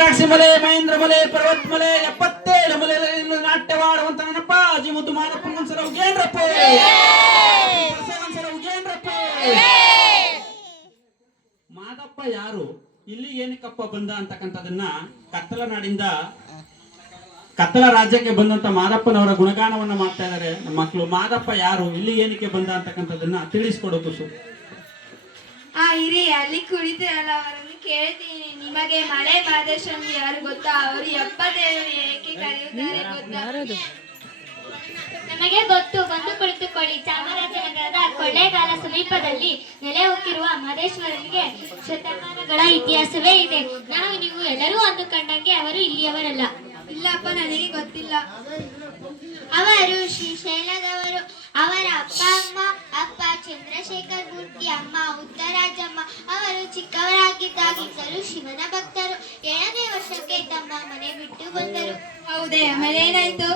ರುದ್ರಾಕ್ಷಿ ಮಲೆ, ಮಹೇಂದ್ರ ಮಲೆ, ಪರ್ವತ್ ಮಲೆ, 77 ಮಲೆಯಲ್ಲಿ ನಾಟ್ಯವಾಡುವಂತ ನನ್ನಪ್ಪ ಅಜಿ ಮುದ್ದು ಮಾದಪ್ಪ ಒಂದ್ಸಲ ಉಗೇನ್ರಪ್ಪ, ಒಂದ್ಸಲ ಉಗೇನ್ರಪ್ಪ. ಮಾದಪ್ಪ ಯಾರು, ಇಲ್ಲಿ ಏನಕ್ಕಪ್ಪ ಬಂದ ಅಂತಕ್ಕಂಥದನ್ನ ಕತ್ತಲ ನಾಡಿಂದ ಕತ್ತಲ ರಾಜ್ಯಕ್ಕೆ ಬಂದಂತ ಮಾದಪ್ಪನವರ ಗುಣಗಾನವನ್ನ ಮಾಡ್ತಾ ಇದ್ದಾರೆ ನಮ್ಮ ಮಕ್ಕಳು. ಮಾದಪ್ಪ ಯಾರು, ಇಲ್ಲಿ ಏನಕ್ಕೆ ಬಂದ ಅಂತಕ್ಕಂಥದನ್ನ ತಿಳಿಸ್ಕೊಡೋಕು ಸು. ಇರಿ, ಅಲ್ಲಿ ಕುಳಿತಿರಲ್ಲ ಅವರನ್ನು ಕೇಳ್ತೀನಿ. ನಿಮಗೆ ಮಳೆ ಮಾದೇಶ್ವರ ಯಾರು ಗೊತ್ತಾ? ಅವರು 70 ಏಕೆ ಕರೆಯುತ್ತಾರೆ ಗೊತ್ತಾ? ನಮಗೆ ಗೊತ್ತು, ಬಂದು ಕುಳಿತುಕೊಳ್ಳಿ. ಚಾಮರಾಜನಗರದ ಕೊಳ್ಳೇಗಾಲ ಸಮೀಪದಲ್ಲಿ ನೆಲೆ ಹೊಕ್ಕಿರುವ ಮಹದೇಶ್ವರನಿಗೆ ಶತಮಾನಗಳ ಇತಿಹಾಸವೇ ಇದೆ. ನೀವು ಎಲ್ಲರೂ ಅಂದುಕೊಂಡಂಗೆ ಅವರು ಇಲ್ಲಿಯವರಲ್ಲ. ಇಲ್ಲಪ್ಪ, ನನಗೆ ಗೊತ್ತಿಲ್ಲ. ಅವರು ಶ್ರೀಶೈಲದವರು. ಅವರ ಅಪ್ಪ ಚಂದ್ರಶೇಖರ್ ಮೂರ್ತಿ, ಅಮ್ಮ ಉತ್ತರಾಜಮ್ಮ. ಅವರು ಚಿಕ್ಕವರಾಗಿದ್ದಾಗಿದ್ದರು ಶಿವನ ಭಕ್ತರು. 7ನೇ ವರ್ಷಕ್ಕೆ ತಮ್ಮ ಮನೆ ಬಿಟ್ಟು ಬಂದರು. ಹೌದೇ, ಆಮೇಲೆ ಏನಾಯ್ತು?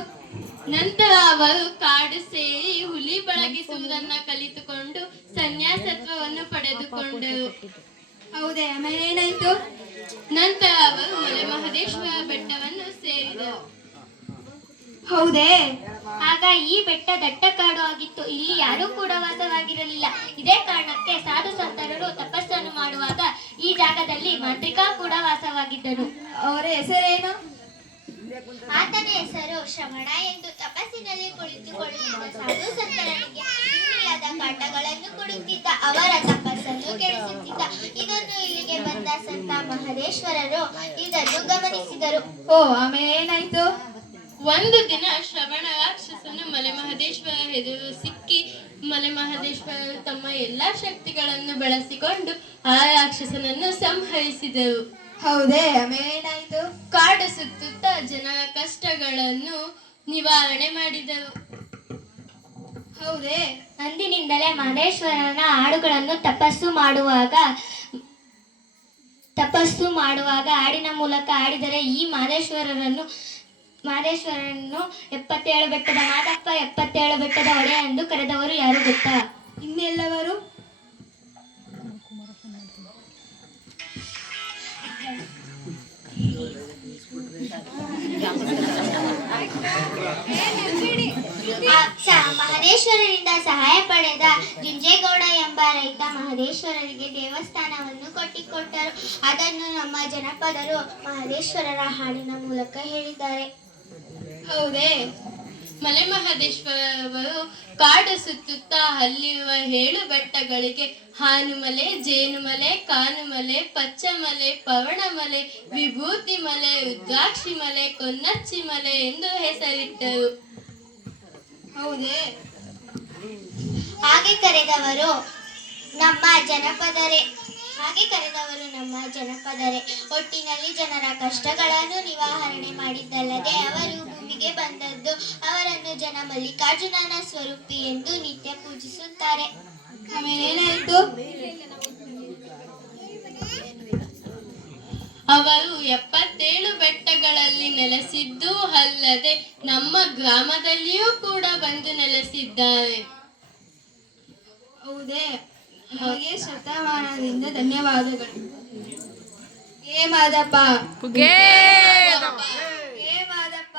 ನಂತರ ಅವರು ಕಾಡು ಸೇರಿ ಹುಲಿ ಬಳಗಿಸುವುದನ್ನ ಕಲಿತುಕೊಂಡು ಸನ್ಯಾಸತ್ವವನ್ನು ಪಡೆದುಕೊಂಡರು. ಹೌದೇ, ಆಮೇಲೆ ಏನಾಯ್ತು? ನಂತರ ಅವರು ಮಲೆ ಮಹದೇಶ್ವರ ಬೆಟ್ಟವನ್ನು ಸೇರಿದರು. ಹೌದೇ. ಆಗ ಈ ಬೆಟ್ಟ ದಟ್ಟ ಕಾಡು ಆಗಿತ್ತು. ಇಲ್ಲಿ ಯಾರೂ ಕೂಡ ವಾಸವಾಗಿರಲಿಲ್ಲ. ಇದೇ ಕಾರಣಕ್ಕೆ ಸಾಧು ಸಂತರು ತಪಸ್ಸನ್ನು ಮಾಡುವಾಗ ಈ ಜಾಗದಲ್ಲಿ ಮಾಂತ್ರಿಕ ಕೂಡ ವಾಸವಾಗಿದ್ದನು. ಅವರ ಹೆಸರೇನು? ಆತನ ಹೆಸರು ಶ್ರವಣ ಎಂದು. ತಪಸ್ಸಿನಲ್ಲಿ ಕುಳಿತುಕೊಳ್ಳುತ್ತಿದ್ದ ಸಾಧು ಸಂತರನಿಗೆ ಇನ್ನಿಲ್ಲದ ಕಾಟಗಳನ್ನು ಕೊಡುತ್ತಿದ್ದ. ಅವರ ತಪಸ್ಸನ್ನು ಕೆಡಿಸುತ್ತಿದ್ದ. ಇದನ್ನು ಇಲ್ಲಿಗೆ ಬಂದ ಸಂತ ಮಹದೇಶ್ವರರು ಇದನ್ನು ಗಮನಿಸಿದರು. ಆಮೇಲೆ ಏನಾಯ್ತು? ಒಂದು ದಿನ ಶ್ರವಣ ರಾಕ್ಷಸನು ಮಲೆ ಮಹದೇಶ್ವರ ಎದುರು ಸಿಕ್ಕಿ ಮಲೆ ಮಹದೇಶ್ವರರು ತಮ್ಮ ಎಲ್ಲಾ ಶಕ್ತಿಗಳನ್ನು ಬಳಸಿಕೊಂಡು ಆ ರಾಕ್ಷಸನನ್ನು ಸಂಹರಿಸಿದರು. ಹೌದೇ, ಆಮೇಲೆ ಏನಾಯ್ತು? ಕಾಡು ಸುತ್ತುತ್ತಾ ಜನರ ಕಷ್ಟಗಳನ್ನು ನಿವಾರಣೆ ಮಾಡಿದರು. ಹೌದೇ. ಅಂದಿನಿಂದಲೇ ಮಹದೇಶ್ವರನ ಹಾಡುಗಳನ್ನು ತಪಸ್ಸು ಮಾಡುವಾಗ ಹಾಡಿನ ಮೂಲಕ ಹಾಡಿದರೆ ಈ ಮಹದೇಶ್ವರನು 77 ಬೆಟ್ಟದ ಮಾದಪ್ಪ, 77 ಬೆಟ್ಟದ ಒಡೆಯ ಎಂದು ಕರೆದವರು ಯಾರು ಗೊತ್ತಾ? ಇನ್ನೆಲ್ಲವರು? ಮಹದೇಶ್ವರರಿಂದ ಸಹಾಯ ಪಡೆದ ಜುಂಜೇಗೌಡ ಎಂಬ ರೈತ ಮಹದೇಶ್ವರರಿಗೆ ದೇವಸ್ಥಾನವನ್ನು ಕಟ್ಟಿಕೊಟ್ಟರು. ಅದನ್ನು ನಮ್ಮ ಜನಪದರು ಮಹದೇಶ್ವರರ ಹಾಡಿನ ಮೂಲಕ ಹೇಳಿದ್ದಾರೆ. ಹೌದೇ. ಮಲೆ ಮಹದೇಶ್ವರವರು ಕಾಡು ಸುತ್ತುತ್ತಾ ಅಲ್ಲಿರುವ 7 ಬೆಟ್ಟಗಳಿಗೆ ಹಾನುಮಲೆ, ಜೇನುಮಲೆ, ಕಾನುಮಲೆ, ಪಚ್ಚಮಲೆ, ಪವಣಮಲೆ, ವಿಭೂತಿ ಮಲೆ, ರುದ್ರಾಕ್ಷಿ ಮಲೆ, ಕೊನ್ನಚ್ಚಿ ಮಲೆ ಎಂದು ಹೆಸರಿಟ್ಟರು. ಹೌದೇ. ಹಾಗೆ ಕರೆದವರು ನಮ್ಮ ಜನಪದರೇ. ಒಟ್ಟಿನಲ್ಲಿ ಜನರ ಕಷ್ಟಗಳನ್ನು ನಿವಾರಣೆ ಮಾಡಿದ್ದಲ್ಲದೆ ಅವರು ಭೂಮಿಗೆ ಬಂದದ್ದು. ಅವರನ್ನು ಜನ ಮಲ್ಲಿಕಾರ್ಜುನನ ಸ್ವರೂಪಿ ಎಂದು ನಿತ್ಯ ಪೂಜಿಸುತ್ತಾರೆ. ಆಮೇಲೆ ಏನಾಯ್ತು? ಅವರು 77 ಬೆಟ್ಟಗಳಲ್ಲಿ ನೆಲೆಸಿದ್ದು ಅಲ್ಲದೆ ನಮ್ಮ ಗ್ರಾಮದಲ್ಲಿಯೂ ಕೂಡ ಬಂದು ನೆಲೆಸಿದ್ದಾರೆ. ಹೌದೇ. ಹಾಗೆ ಶತಮಾನದಿಂದ ಧನ್ಯವಾದಗಳು. ಮಾದಪ್ಪ. ಮಾದಪ್ಪ.